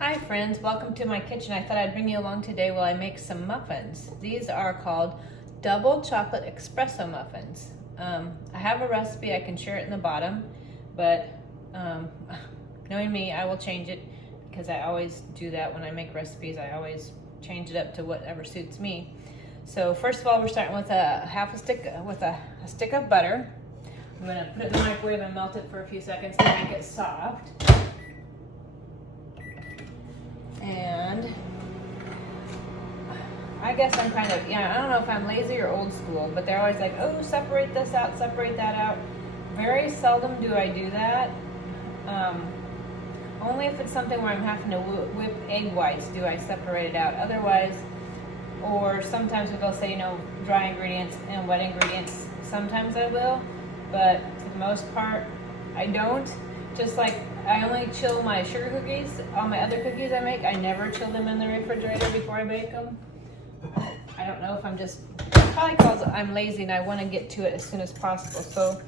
Hi friends, welcome to my kitchen. I thought I'd bring you along today while I make some muffins. These are called double chocolate espresso muffins. I have a recipe, I can share it in the bottom, but knowing me, I will change it because I always do that when I make recipes. I always change it up to whatever suits me. So first of all, we're starting with a stick of butter. I'm going to put it in the microwave and melt it for a few seconds to make it soft. And I guess I'm kind of, I don't know if I'm lazy or old school, but they're always like, oh, separate this out, separate that out. Very seldom do I do that. Only if it's something where I'm having to whip egg whites do I separate it out. Otherwise, or sometimes they'll say, dry ingredients and wet ingredients. Sometimes I will, but for the most part, I don't. Just like I only chill my sugar cookies. All my other cookies I make, I never chill them in the refrigerator before I bake them. I don't know if probably because I'm lazy and I want to get to it as soon as possible. So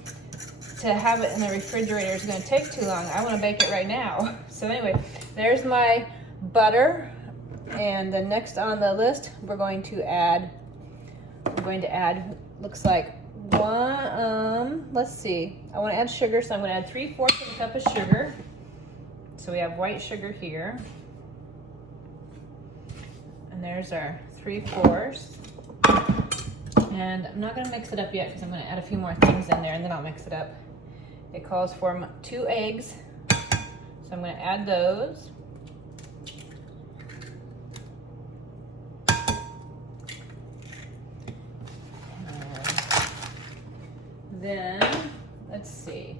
to have it in the refrigerator is going to take too long. I want to bake it right now. So anyway, there's my butter. And the next on the list, we're going to add, looks like let's see. I want to add sugar, so I'm going to add 3/4 of a cup of sugar. So we have white sugar here. And there's our 3/4. And I'm not going to mix it up yet because I'm going to add a few more things in there and then I'll mix it up. It calls for 2 eggs. So I'm going to add those. Then, let's see,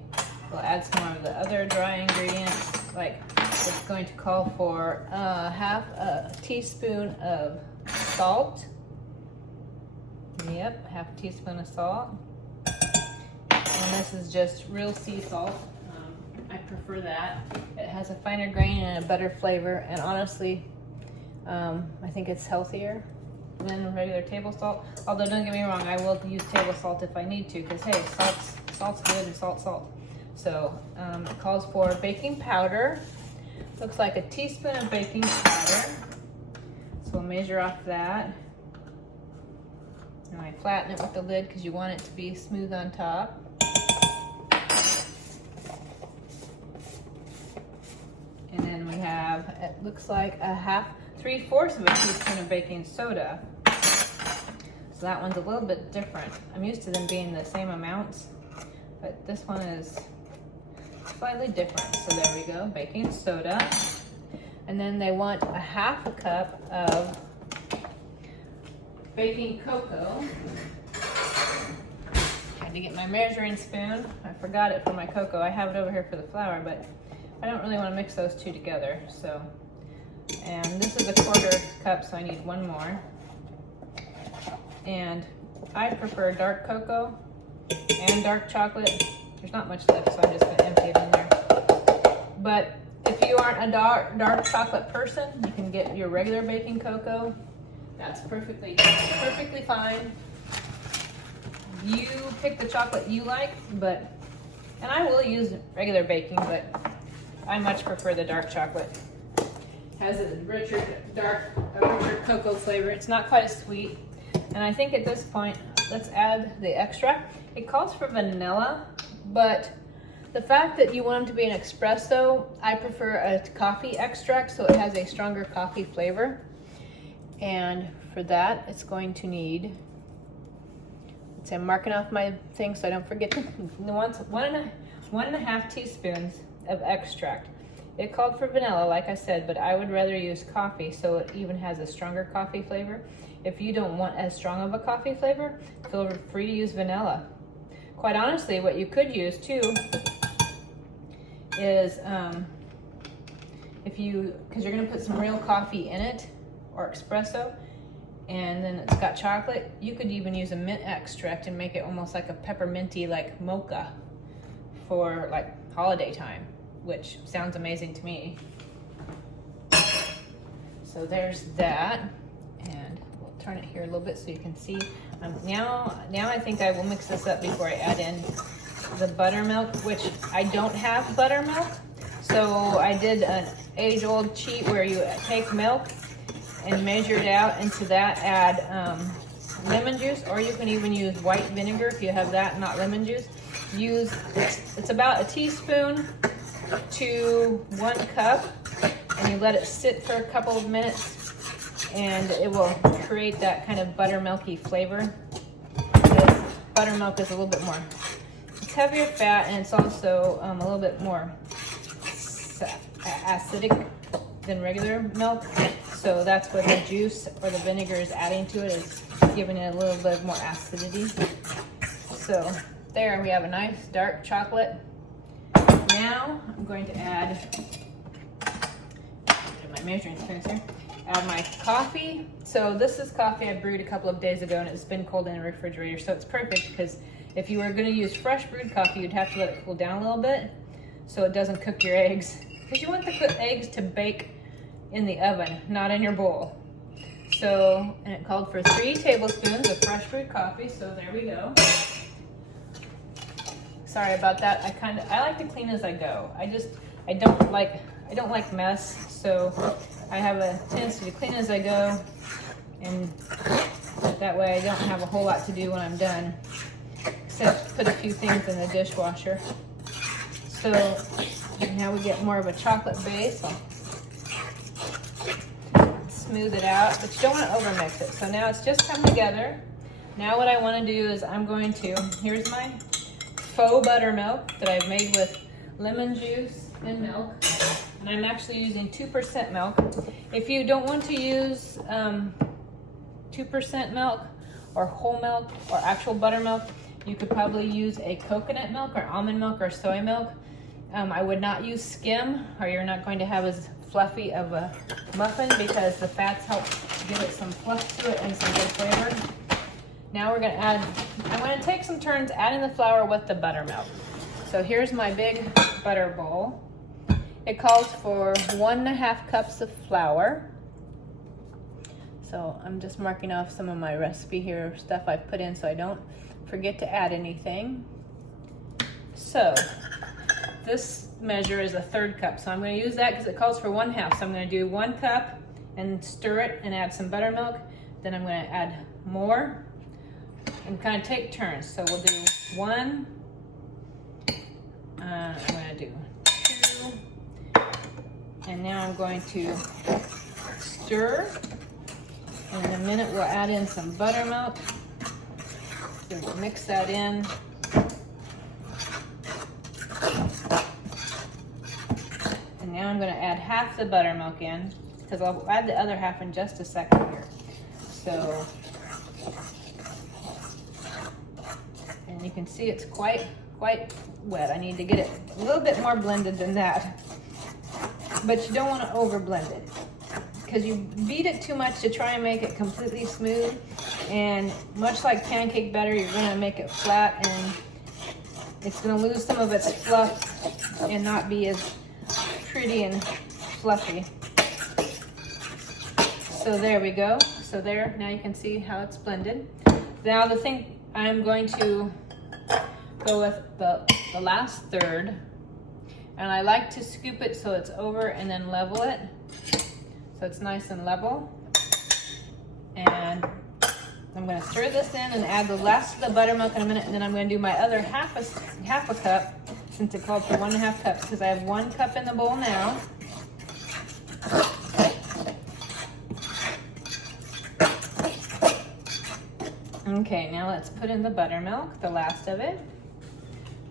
we'll add some of the other dry ingredients, like it's going to call for half a teaspoon of salt. Yep, half a teaspoon of salt. And this is just real sea salt. I prefer that. It has a finer grain and a better flavor, and honestly, I think it's healthier than regular table salt. Although don't get me wrong, I will use table salt if I need to, because hey, salt's good and salt's salt. So it calls for baking powder. Looks like a teaspoon of baking powder. So we'll measure off that. And I flatten it with the lid because you want it to be smooth on top. And then we have, it looks like 3/4 of a teaspoon of baking soda. So that one's a little bit different. I'm used to them being the same amounts, but this one is slightly different. So there we go, baking soda. And then they want 1/2 cup of baking cocoa. Had to get my measuring spoon. I forgot it for my cocoa. I have it over here for the flour, but I don't really want to mix those two together. So, and this is 1/4 cup, so I need 1 more. And I prefer dark cocoa and dark chocolate. There's not much left, so I'm just going to empty it in there. But if you aren't a dark chocolate person, you can get your regular baking cocoa. That's perfectly fine. You pick the chocolate you like, and I will use regular baking, but I much prefer the dark chocolate. Has a richer cocoa flavor. It's not quite as sweet. And I think at this point, let's add the extract. It calls for vanilla, but the fact that you want them to be an espresso, I prefer a coffee extract, so it has a stronger coffee flavor. And for that, it's going to need, I'm marking off my thing so I don't forget to, 1.5 teaspoons of extract. It called for vanilla, like I said, but I would rather use coffee, so it even has a stronger coffee flavor. If you don't want as strong of a coffee flavor, feel free to use vanilla. Quite honestly, what you could use too is, because you're going to put some real coffee in it, or espresso, and then it's got chocolate, you could even use a mint extract and make it almost like a pepperminty, like mocha, for like holiday time, which sounds amazing to me. So there's that, and we'll turn it here a little bit so you can see. Now I think I will mix this up before I add in the buttermilk, which I don't have buttermilk, So I did an age-old cheat where you take milk and measure it out. Into that add lemon juice, or you can even use white vinegar if you have that, not lemon juice. It's about a teaspoon to 1 cup, and you let it sit for a couple of minutes, and it will create that kind of buttermilky flavor. Because buttermilk is a little bit more, it's heavier fat, and it's also a little bit more acidic than regular milk. So that's what the juice or the vinegar is adding to it, is giving it a little bit more acidity. So there we have a nice dark chocolate. Now I'm going to add my measuring spoons here. Add my coffee. So this is coffee I brewed a couple of days ago, and it's been cold in the refrigerator. So it's perfect, because if you were going to use fresh brewed coffee, you'd have to let it cool down a little bit so it doesn't cook your eggs. Because you want the eggs to bake in the oven, not in your bowl. So, and it called for 3 tablespoons of fresh brewed coffee. So there we go. Sorry about that. I like to clean as I go. I don't like mess. So I have a tendency to clean as I go, and that way I don't have a whole lot to do when I'm done, except put a few things in the dishwasher. So now we get more of a chocolate base. I'll smooth it out, but you don't want to overmix it. So now it's just come together. Now what I want to do is here's my faux buttermilk that I've made with lemon juice and milk. And I'm actually using 2% milk. If you don't want to use 2% milk or whole milk or actual buttermilk, you could probably use a coconut milk or almond milk or soy milk. I would not use skim, or you're not going to have as fluffy of a muffin, because the fats help give it some fluff to it and some good flavor. Now I'm going to take some turns adding the flour with the buttermilk. So here's my big butter bowl. It calls for 1.5 cups of flour. So I'm just marking off some of my recipe here, stuff I've put in so I don't forget to add anything. So this measure is a 1/3 cup. So I'm going to use that because it calls for 1/2. So I'm going to do 1 cup and stir it and add some buttermilk. Then I'm going to add more and kind of take turns. So we'll do 1. I'm going to do 2. And now I'm going to stir. And in a minute we'll add in some buttermilk. So we'll mix that in. And now I'm going to add half the buttermilk in, because I'll add the other half in just a second here. So, and you can see it's quite wet. I need to get it a little bit more blended than that. But you don't want to over blend it, because you beat it too much to try and make it completely smooth. And much like pancake batter, you're going to make it flat, and it's going to lose some of its fluff and not be as pretty and fluffy. So there we go. So there, now you can see how it's blended. Now the thing, I'm going to go with the last third. And I like to scoop it so it's over and then level it, so it's nice and level. And I'm going to stir this in and add the last of the buttermilk in a minute, and then I'm going to do my other half a cup, since it called for 1.5 cups, because I have 1 cup in the bowl now. Okay, now let's put in the buttermilk, the last of it.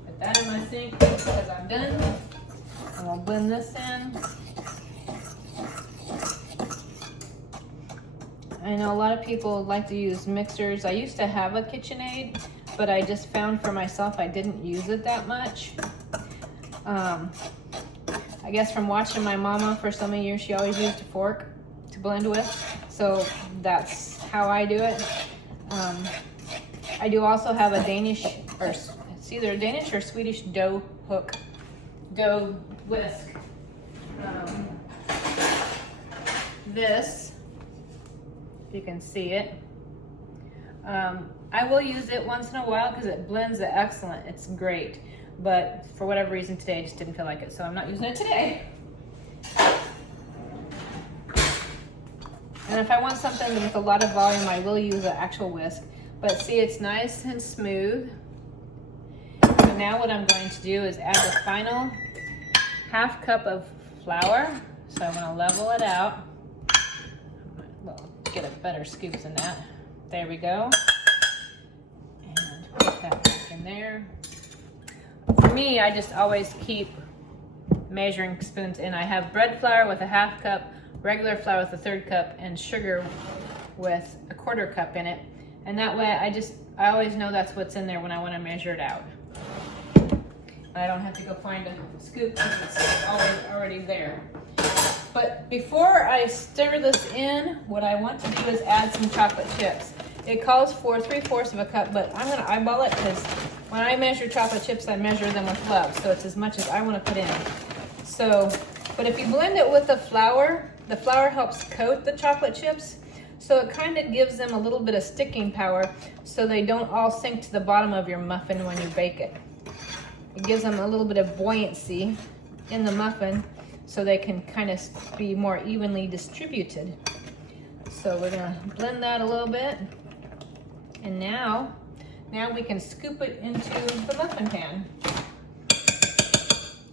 Put that in my sink because I'm done. And we'll blend this in. I know a lot of people like to use mixers. I used to have a KitchenAid, but I just found for myself I didn't use it that much. I guess from watching my mama for so many years, she always used a fork to blend with. So that's how I do it. I do also have a Danish, or it's either a Danish or Swedish dough whisk. This, you can see it. I will use it once in a while because it blends it excellent. It's great. but for whatever reason today I just didn't feel like it, so I'm not using it today. And if I want something with a lot of volume, I will use an actual whisk. But see, it's nice and smooth. So now what I'm going to do is add the final half cup of flour. So I'm gonna level it out. Well, get a better scoop than that. There we go. And put that back in there. For me, I just always keep measuring spoons in. I have bread flour with a half cup, regular flour with a third cup, and sugar with a quarter cup in it. And that way I always know that's what's in there when I want to measure it out. I don't have to go find a scoop because it's always already there. But before I stir this in, what I want to do is add some chocolate chips. It calls for 3/4 of a cup, but I'm gonna eyeball it because when I measure chocolate chips, I measure them with love. So it's as much as I want to put in. So, but if you blend it with the flour helps coat the chocolate chips. So it kind of gives them a little bit of sticking power so they don't all sink to the bottom of your muffin when you bake it. It gives them a little bit of buoyancy in the muffin so they can kind of be more evenly distributed. So we're gonna blend that a little bit. And now we can scoop it into the muffin pan.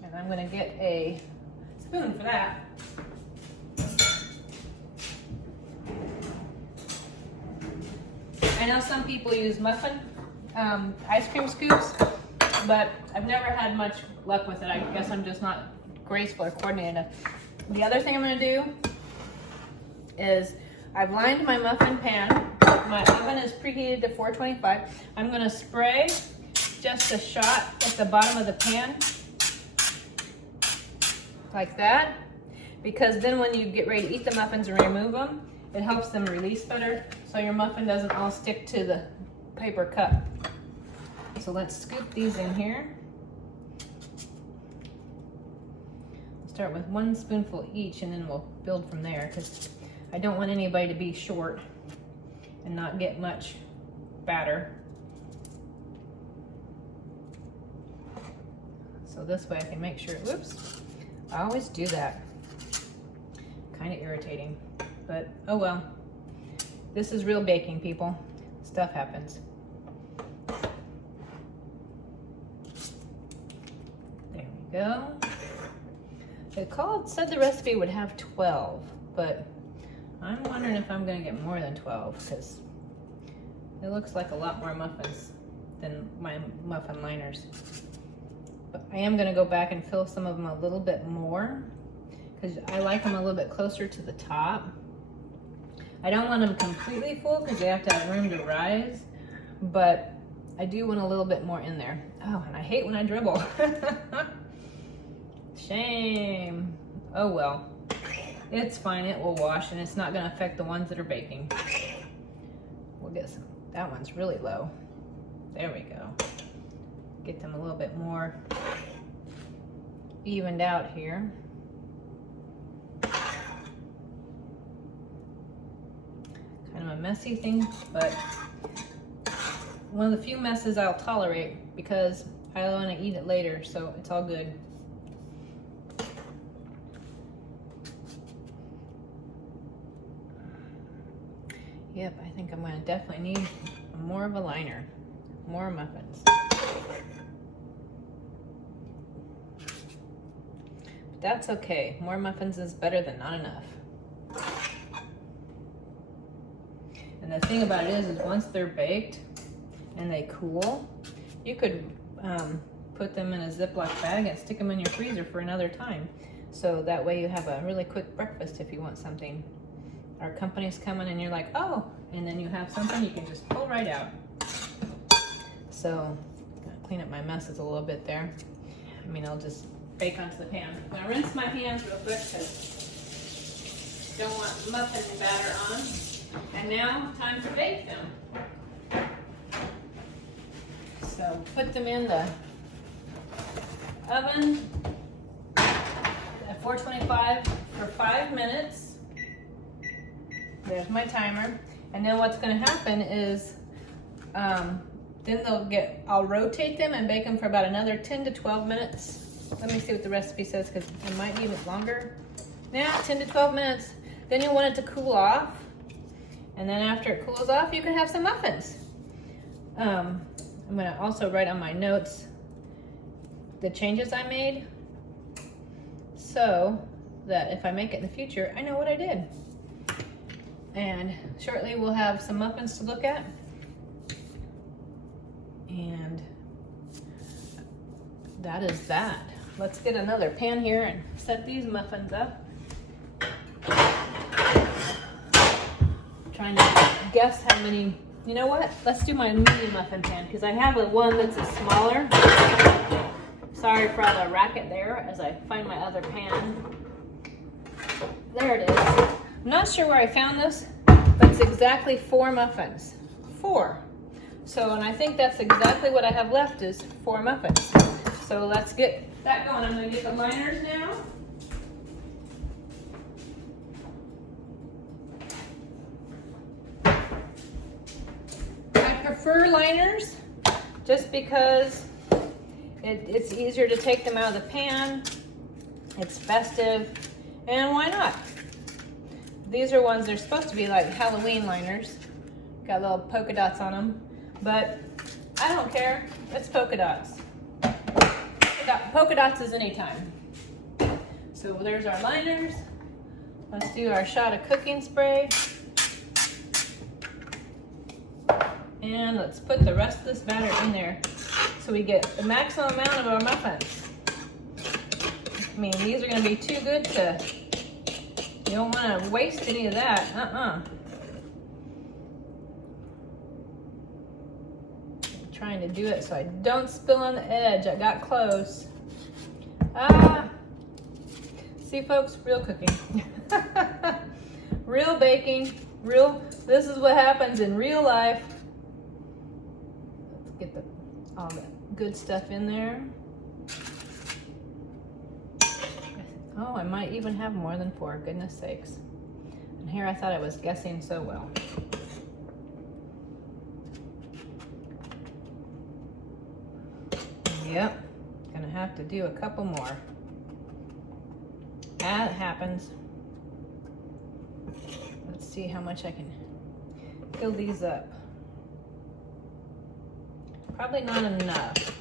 And I'm gonna get a spoon for that. I know some people use muffin ice cream scoops, but I've never had much luck with it. I guess I'm just not graceful or coordinated enough. The other thing I'm gonna do is I've lined my muffin pan. My oven is preheated to 425. I'm gonna spray just a shot at the bottom of the pan, like that, because then when you get ready to eat the muffins and remove them, it helps them release better, so your muffin doesn't all stick to the paper cup. So let's scoop these in here. We'll start with 1 spoonful each, and then we'll build from there, because I don't want anybody to be short and not get much batter. So this way I can make sure, whoops, I always do that. Kind of irritating, but oh well. This is real baking, people. Stuff happens. There we go. It said the recipe would have 12, but I'm wondering if I'm gonna get more than 12 because it looks like a lot more muffins than my muffin liners. But I am gonna go back and fill some of them a little bit more because I like them a little bit closer to the top. I don't want them completely full because they have to have room to rise, but I do want a little bit more in there. Oh, and I hate when I dribble. Shame. Oh well. It's fine, it will wash and it's not gonna affect the ones that are baking. We'll get some, that one's really low. There we go. Get them a little bit more evened out here. Kind of a messy thing, but one of the few messes I'll tolerate because I want to eat it later, so it's all good. Yep, I think I'm going to definitely need more of a liner, more muffins. But that's okay. More muffins is better than not enough. And the thing about it is once they're baked and they cool, you could put them in a Ziploc bag and stick them in your freezer for another time. So that way you have a really quick breakfast if you want something. Our company's coming and you're like, oh, and then you have something you can just pull right out. So, I'm gonna clean up my messes a little bit there. I mean, I'll just bake onto the pan. I'm gonna rinse my hands real quick because I don't want muffin batter on. And now, time to bake them. So, put them in the oven at 425 for 5 minutes. There's my timer. And then what's going to happen is Then I'll rotate them and bake them for about another 10 to 12 minutes. Let me see what the recipe says, because it might be a bit longer. Now, 10 to 12 minutes. Then you'll want it to cool off. And then after it cools off, you can have some muffins. I'm gonna also write on my notes the changes I made, so that if I make it in the future, I know what I did. And shortly we'll have some muffins to look at. And that is that. Let's get another pan here and set these muffins up. Trying to guess how many, you know what? Let's do my mini muffin pan, because I have a one that's a smaller. Sorry for all the racket there as I find my other pan. There it is. I'm not sure where I found this, but it's exactly 4 muffins. 4. So, and I think that's exactly what I have left is 4 muffins. So let's get that going. I'm gonna get the liners now. I prefer liners just because it's easier to take them out of the pan. It's festive, and why not? These are ones, they're supposed to be like Halloween liners. Got little polka dots on them, but I don't care. It's polka dots. Polka dots is anytime. So there's our liners. Let's do our shot of cooking spray. And let's put the rest of this batter in there so we get the maximum amount of our muffins. I mean, these are gonna be too good to, you don't wanna waste any of that, I'm trying to do it so I don't spill on the edge. I got close. See folks, real cooking. Real baking, this is what happens in real life. Let's get all the good stuff in there. Oh, I might even have more than 4, goodness sakes. And here I thought I was guessing so well. Yep, gonna have to do a couple more. That happens. Let's see how much I can fill these up. Probably not enough.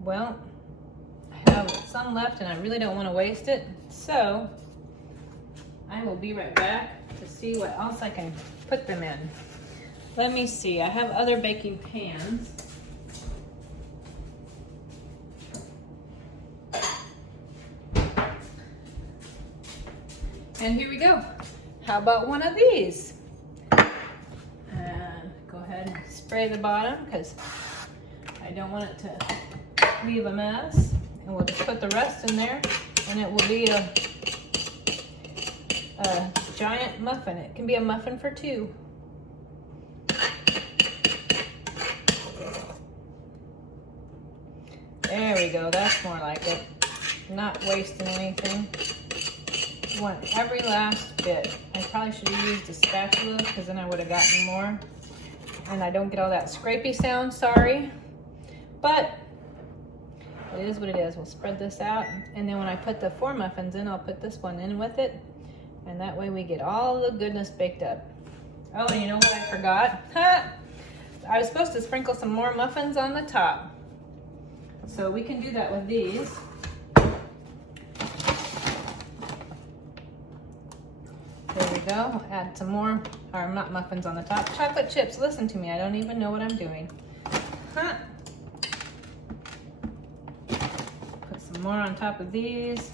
Well, I have some left and I really don't want to waste it, so I will be right back to see what else I can put them in. Let me see, I have other baking pans. And here we go. How about one of these? And go ahead and spray the bottom because I don't want it to leave a mess. And we'll just put the rest in there and it will be a giant muffin. It can be a muffin for 2. There we go, that's more like it. Not wasting anything. Want every last bit. I probably should have used a spatula because then I would have gotten more. And I don't get all that scrapey sound, sorry. But it is what it is. We'll spread this out. And then when I put the 4 muffins in, I'll put this one in with it. And that way we get all the goodness baked up. Oh, and you know what I forgot? I was supposed to sprinkle some more muffins on the top. So we can do that with these. There we go. Add some more, or not muffins on the top. Chocolate chips. Listen to me. I don't even know what I'm doing. Put some more on top of these.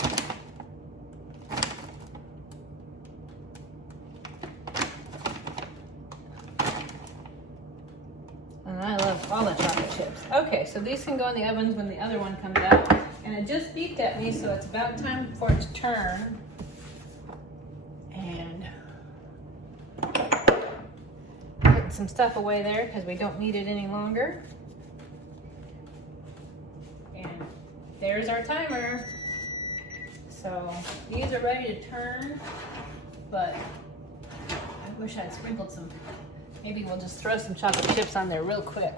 And I love all the chocolate chips. Okay, so these can go in the ovens when the other one comes out. And it just beeped at me, so it's about time for it to turn. And put some stuff away there because we don't need it any longer. And there's our timer. So these are ready to turn, but I wish I'd sprinkled some. Maybe we'll just throw some chocolate chips on there real quick.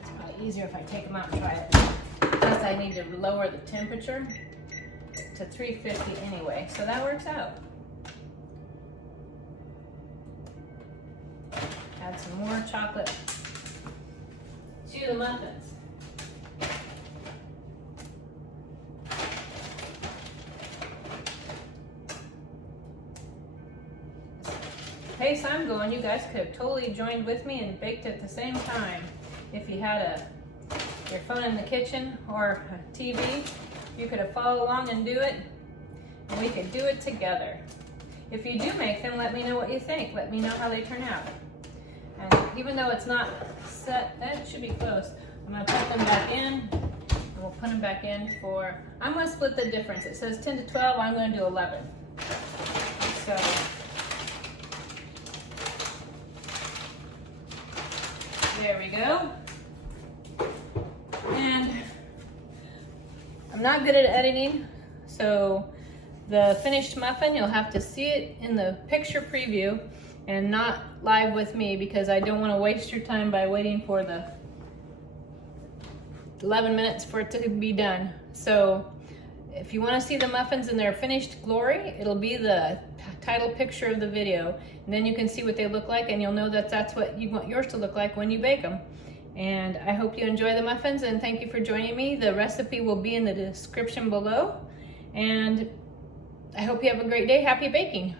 It's probably easier if I take them out and try it. Plus I need to lower the temperature to 350 anyway, so that works out. Add some more chocolate to the muffins. Pace I'm going, you guys could have totally joined with me and baked at the same time. If you had your phone in the kitchen or a TV, you could have followed along and do it, and we could do it together. If you do make them, let me know what you think. Let me know how they turn out. And even though it's not set, that should be close. I'm gonna put them back in, and we'll put them back in for, I'm gonna split the difference. It says 10 to 12, I'm gonna do 11. So, there we go. And I'm not good at editing, so the finished muffin, you'll have to see it in the picture preview and not live with me, because I don't want to waste your time by waiting for the 11 minutes for it to be done. So if you want to see the muffins in their finished glory, it'll be the title picture of the video, and then you can see what they look like, and you'll know that that's what you want yours to look like when you bake them. And I hope you enjoy the muffins, and thank you for joining me. The recipe will be in the description below, and I hope you have a great day. Happy baking.